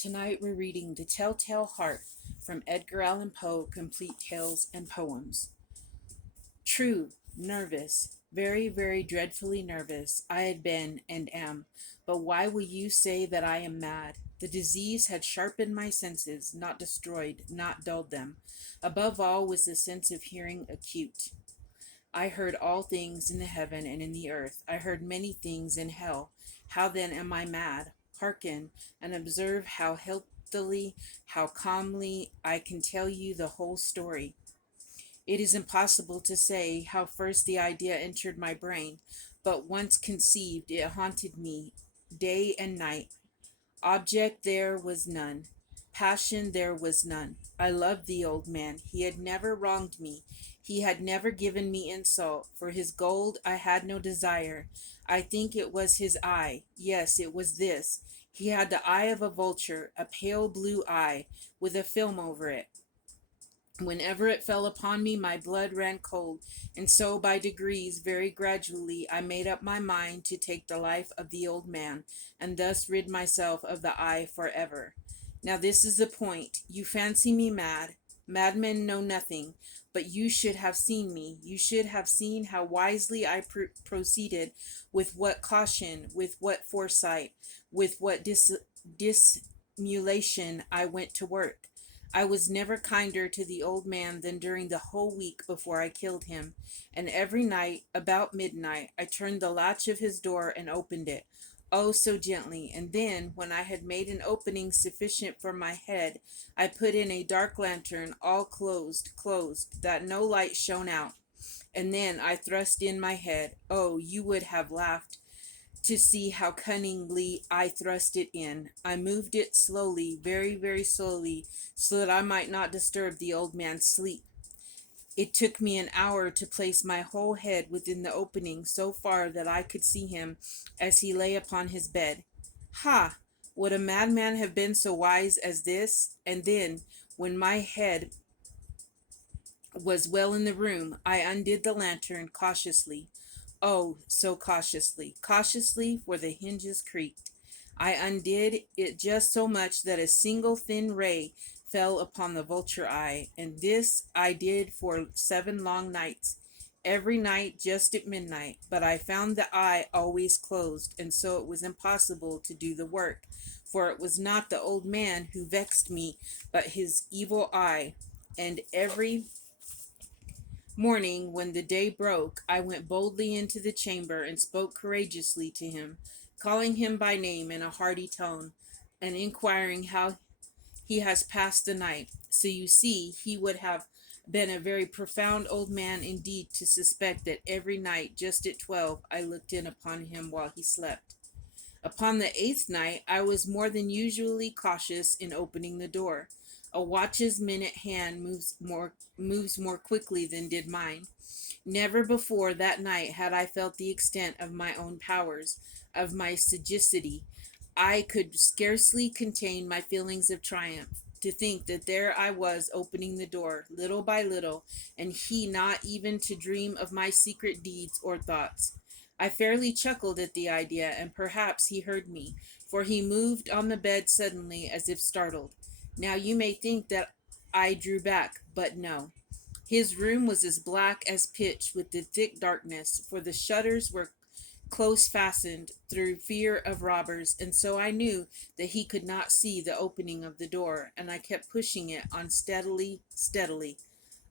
Tonight we're reading The Telltale Heart from Edgar Allan Poe, Complete Tales and Poems. True, nervous, very, very dreadfully nervous, I had been and am. But why will you say that I am mad? The disease had sharpened my senses, not destroyed, not dulled them. Above all was the sense of hearing acute. I heard all things in the heaven and in the earth. I heard many things in hell. How then am I mad? Hearken, and observe how healthily, how calmly I can tell you the whole story. It is impossible to say how first the idea entered my brain, but once conceived, it haunted me day and night. Object there was none. Passion there was none. I loved the old man. He had never wronged me. He had never given me insult. For his gold I had no desire. I think it was his eye. Yes, it was this. He had the eye of a vulture, a pale blue eye, with a film over it. Whenever it fell upon me, my blood ran cold, and so by degrees, very gradually, I made up my mind to take the life of the old man, and thus rid myself of the eye forever. Now this is the point. You fancy me mad. Madmen know nothing, but you should have seen me. You should have seen how wisely I proceeded, with what caution, with what foresight, with what dissimulation I went to work. I was never kinder to the old man than during the whole week before I killed him, and every night, about midnight, I turned the latch of his door and opened it, oh, so gently, and then, when I had made an opening sufficient for my head, I put in a dark lantern, all closed, that no light shone out, and then I thrust in my head. Oh, you would have laughed to see how cunningly I thrust it in. I moved it slowly, very, very slowly, so that I might not disturb the old man's sleep. It took me an hour to place my whole head within the opening so far that I could see him as he lay upon his bed. Ha! Would a madman have been so wise as this? And then, when my head was well in the room, I undid the lantern cautiously. Oh, so cautiously, cautiously, for the hinges creaked. I undid it just so much that a single thin ray fell upon the vulture eye, and this I did for 7 long nights, every night just at midnight. But I found the eye always closed, and so it was impossible to do the work, for it was not the old man who vexed me, but his evil eye. And every morning, when the day broke, I went boldly into the chamber and spoke courageously to him, calling him by name in a hearty tone, and inquiring how he has passed the night. So you see, he would have been a very profound old man indeed to suspect that every night, just at 12, I looked in upon him while he slept. Upon the 8th night, I was more than usually cautious in opening the door. A watch's minute hand moves more quickly than did mine. Never before that night had I felt the extent of my own powers, of my sagacity. I could scarcely contain my feelings of triumph. To think that there I was opening the door, little by little, and he not even to dream of my secret deeds or thoughts. I fairly chuckled at the idea, and perhaps he heard me, for he moved on the bed suddenly as if startled. Now you may think that I drew back, but no. His room was as black as pitch with the thick darkness, for the shutters were close fastened through fear of robbers, and so I knew that he could not see the opening of the door, and I kept pushing it on steadily, steadily.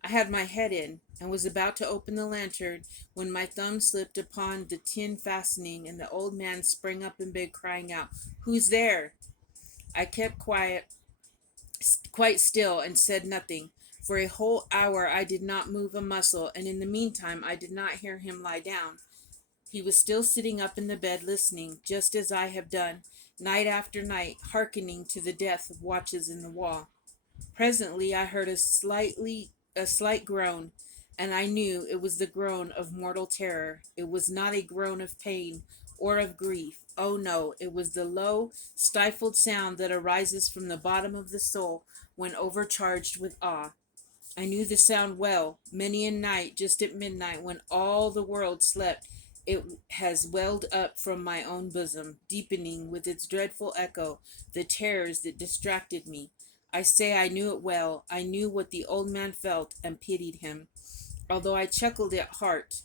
I had my head in, and was about to open the lantern, when my thumb slipped upon the tin fastening, and the old man sprang up in bed, crying out, "Who's there?" I kept quite still, and said nothing. For a whole hour I did not move a muscle, and in the meantime I did not hear him lie down. He was still sitting up in the bed listening, just as I have done, night after night, hearkening to the death of watches in the wall. Presently I heard a slight groan, and I knew it was the groan of mortal terror. It was not a groan of pain or of grief. Oh no, it was the low, stifled sound that arises from the bottom of the soul when overcharged with awe. I knew the sound well, many a night just at midnight when all the world slept, It has welled up from my own bosom, deepening with its dreadful echo the terrors that distracted me. I say I knew it well. I knew what the old man felt and pitied him. Although I chuckled at heart,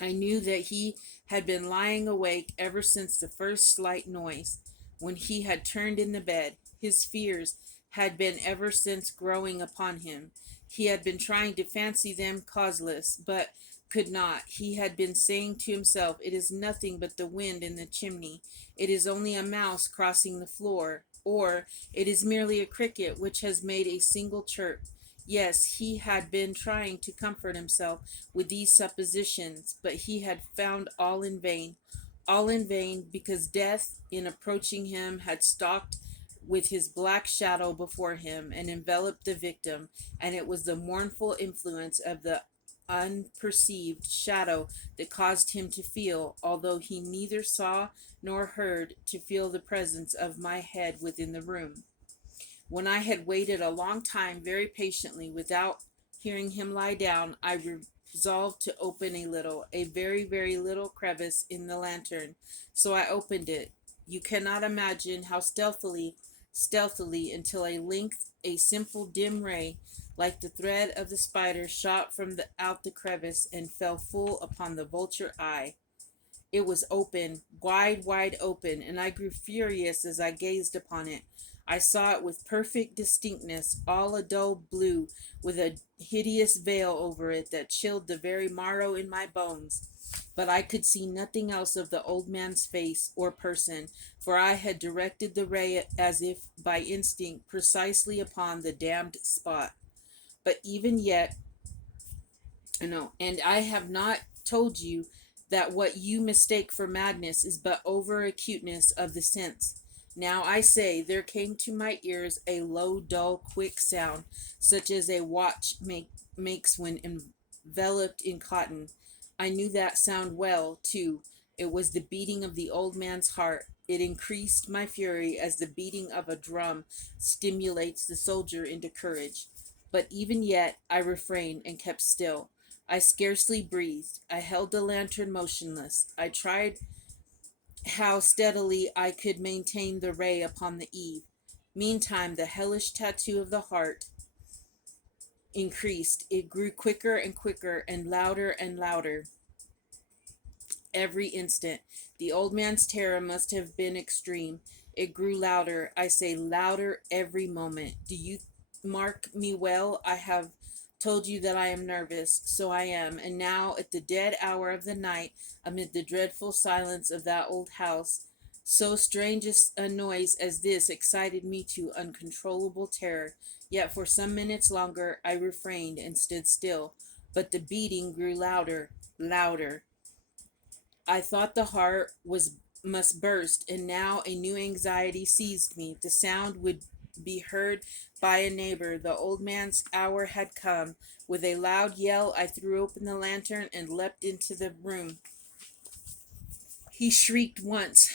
I knew that he had been lying awake ever since the first slight noise, when he had turned in the bed. His fears had been ever since growing upon him. He had been trying to fancy them causeless, but could not. He had been saying to himself, "It is nothing but the wind in the chimney. It is only a mouse crossing the floor. Or it is merely a cricket which has made a single chirp." Yes, he had been trying to comfort himself with these suppositions, but he had found all in vain, because death, in approaching him, had stalked with his black shadow before him and enveloped the victim, and it was the mournful influence of the unperceived shadow that caused him to feel, although he neither saw nor heard, to feel the presence of my head within the room. When I had waited a long time very patiently without hearing him lie down, I resolved to open a very, very little crevice in the lantern. So I opened it. You cannot imagine how stealthily, until at length a simple dim ray, like the thread of the spider, shot from out the crevice and fell full upon the vulture eye. It was open, wide, wide open, and I grew furious as I gazed upon it. I saw it with perfect distinctness, all a dull blue, with a hideous veil over it that chilled the very marrow in my bones. But I could see nothing else of the old man's face or person, for I had directed the ray as if by instinct precisely upon the damned spot. But even yet, no, and I have not told you that what you mistake for madness is but over acuteness of the sense. Now I say, there came to my ears a low, dull, quick sound, such as a makes when enveloped in cotton. I knew that sound well, too. It was the beating of the old man's heart. It increased my fury as the beating of a drum stimulates the soldier into courage. But even yet I refrained and kept still. I scarcely breathed. I held the lantern motionless. I tried how steadily I could maintain the ray upon the eve. Meantime, the hellish tattoo of the heart increased. It grew quicker and quicker, and louder every instant. The old man's terror must have been extreme. It grew louder, I say louder every moment. Do you mark me well? I have told you that I am nervous, so I am, and now at the dead hour of the night, amid the dreadful silence of that old house, so strange a noise as this excited me to uncontrollable terror. Yet for some minutes longer I refrained and stood still, but the beating grew louder, louder. I thought the heart was must burst, and now a new anxiety seized me. The sound would be heard by a neighbor. The old man's hour had come. With a loud yell, I threw open the lantern and leapt into the room. He shrieked once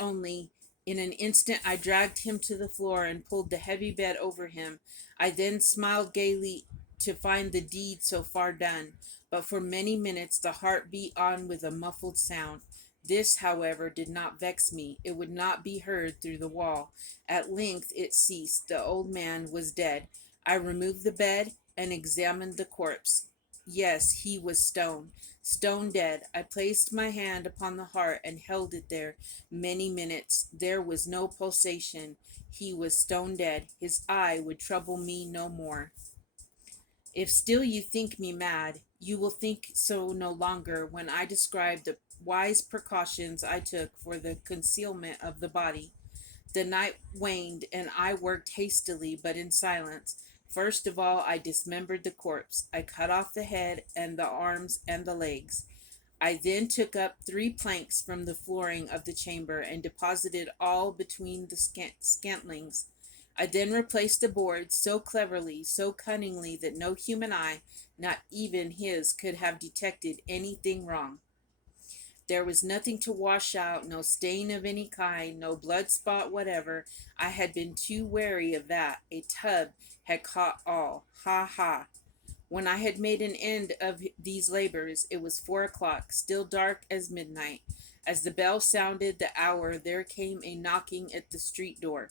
only. In an instant I dragged him to the floor and pulled the heavy bed over him. I then smiled gaily to find the deed so far done, but for many minutes the heart beat on with a muffled sound. This, however, did not vex me. It would not be heard through the wall. At length it ceased. The old man was dead. I removed the bed and examined the corpse. Yes, he was stone dead. I placed my hand upon the heart and held it there many minutes. There was no pulsation. He was stone dead. His eye would trouble me no more. If still you think me mad, you will think so no longer when I describe the wise precautions I took for the concealment of the body. The night waned, and I worked hastily but in silence. First of all, I dismembered the corpse. I cut off the head and the arms and the legs. I then took up 3 planks from the flooring of the chamber and deposited all between the scantlings. I then replaced the boards so cleverly, so cunningly, that no human eye, not even his, could have detected anything wrong. There was nothing to wash out, no stain of any kind, no blood spot whatever. I had been too wary of that. A tub had caught all. Ha ha. When I had made an end of these labors, it was 4 o'clock, still dark as midnight. As the bell sounded the hour, there came a knocking at the street door.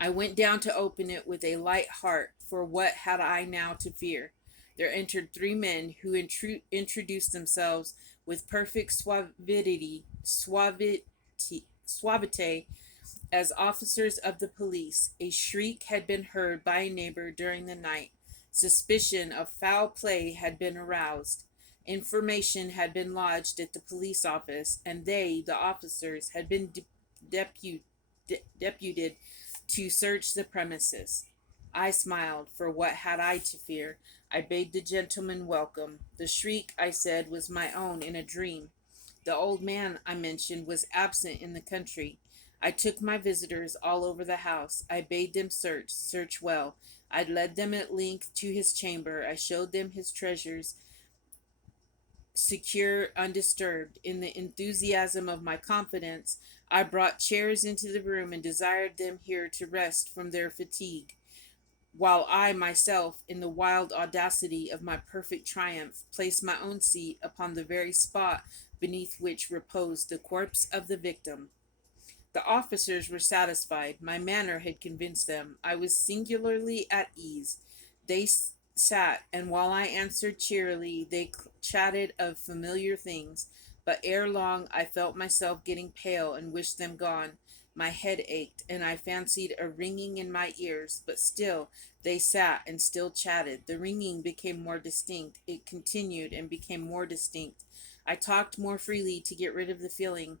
I went down to open it with a light heart, for what had I now to fear? There entered 3 men who introduced themselves with perfect suavity as officers of the police. A shriek had been heard by a neighbor during the night. Suspicion of foul play had been aroused. Information had been lodged at the police office, and they, the officers, had been deputed to search the premises. I smiled, for what had I to fear? I bade the gentleman welcome. The shriek, I said, was my own in a dream. The old man I mentioned was absent in the country. I took my visitors all over the house. I bade them search well. I led them at length to his chamber. I showed them his treasures, secure, undisturbed. In the enthusiasm of my confidence, I brought chairs into the room and desired them here to rest from their fatigue, while I myself, in the wild audacity of my perfect triumph, placed my own seat upon the very spot beneath which reposed the corpse of the victim. The officers were satisfied. My manner had convinced them. I was singularly at ease. They sat, and while I answered cheerily, they chatted of familiar things. But ere long I felt myself getting pale and wished them gone. My head ached, and I fancied a ringing in my ears, but still they sat and still chatted. The ringing became more distinct. It continued and became more distinct. I talked more freely to get rid of the feeling,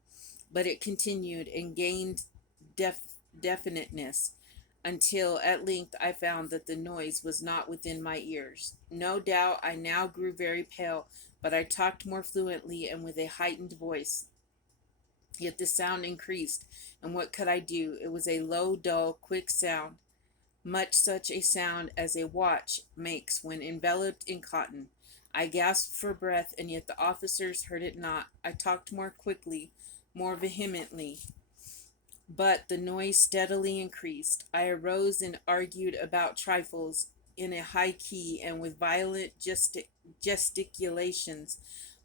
but it continued and gained definiteness until at length I found that the noise was not within my ears. No doubt I now grew very pale, but I talked more fluently and with a heightened voice. Yet the sound increased, and what could I do? It was a low, dull, quick sound, much such a sound as a watch makes when enveloped in cotton. I gasped for breath, and yet the officers heard it not. I talked more quickly, more vehemently, but the noise steadily increased. I arose and argued about trifles in a high key and with violent gesticulations,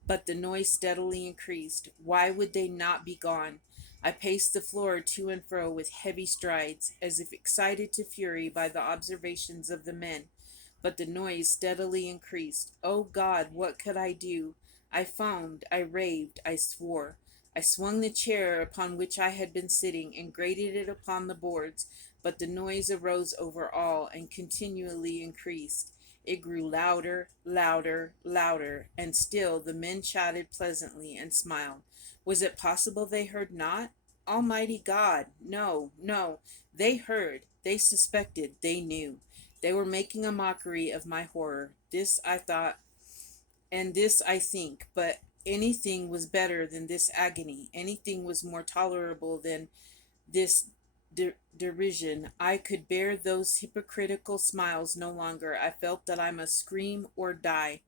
but the noise steadily increased. Why would they not be gone? I paced the floor to and fro with heavy strides, as if excited to fury by the observations of the men, but the noise steadily increased. Oh God, what could I do? I foamed, I raved, I swore. I swung the chair upon which I had been sitting and grated it upon the boards, but the noise arose over all and continually increased. It grew louder, louder, louder, and still the men chatted pleasantly and smiled. Was it possible they heard not? Almighty God! No, no, they heard, they suspected, they knew. They were making a mockery of my horror. This I thought, and this I think, but anything was better than this agony. Anything was more tolerable than this derision. I could bear those hypocritical smiles no longer. I felt that I must scream or die.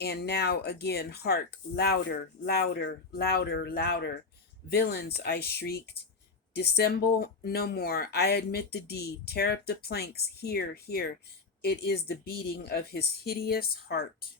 And now again, hark, louder, louder, louder, louder. Villains, I shrieked. Dissemble no more. I admit the deed. Tear up the planks. Here, here. It is the beating of his hideous heart.